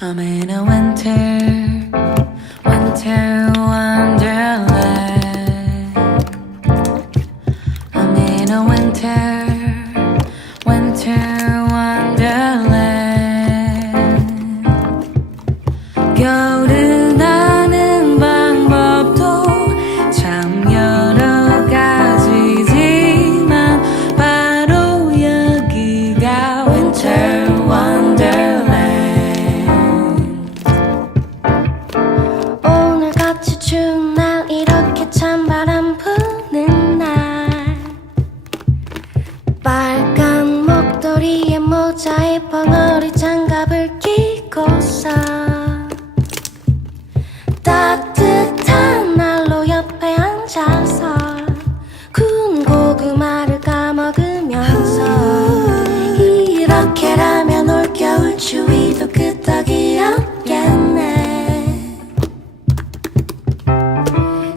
I'm in a winter wonderland. I'm in a winter wonderland. 겨울은 아는 방법도 참 여러 가지지만 바로 여기가 winter wonderland. 오늘같이 추운 날 이렇게 찬바람 부는 날 빨간 목도리에 모자에 벙어리 장갑을 끼고서 따뜻한 난로 옆에 앉아서 구운 고구마를 까먹으면서 이렇게라면 올겨울 추위도 끄떡이 없겠네.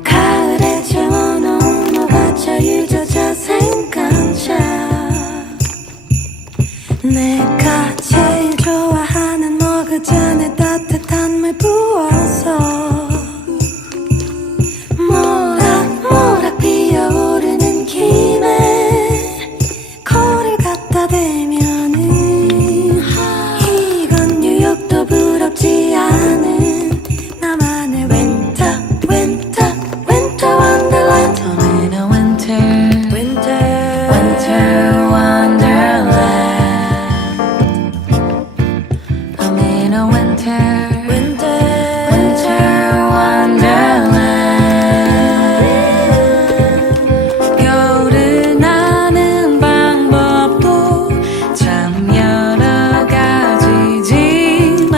가을에 재워놓은 모가차 유저자 생강차 내가 제일 좋아하는 머그잔에 따뜻한 물 부어서 모락모락 피어오르는 김에 코를 갖다 대면은 이건 뉴욕도 부럽지 않은 나만의 winter wonderland. I'm in a winter wonderland. I'm in a winter wonderland. 겨울은 아는 방법도 참 여러 가지지만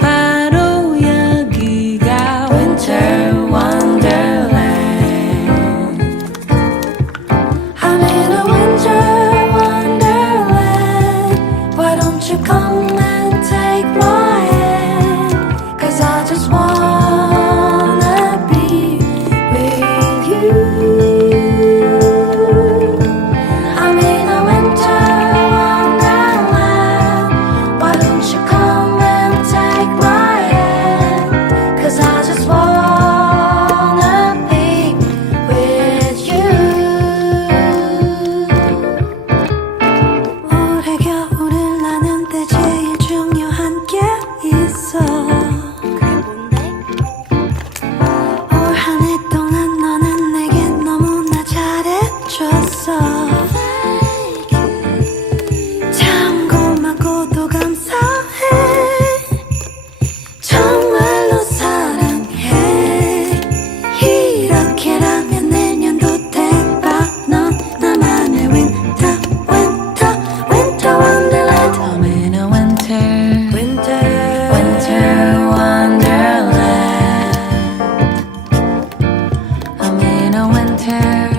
바로 여기가 winter wonderland. I'm in a winter wonderland. Why don't you come and take my hand? 'Cause I just wanna be with you. I'm in a winter wonderland. Why don't you come and take my hand? 'Cause I just wanna be with you. 올해 겨울을 나는 때 제일 중요한 게 있어. 그게 뭔데? 올 한 해 동안 너는 내게 너무나 잘해줬어. 참 고맙고도 감사해. 정말로 사랑해. 이렇게라면 내년도 대박. 넌 나만의 winter wonderland. I'm in a winter wonderland. I'm in a winter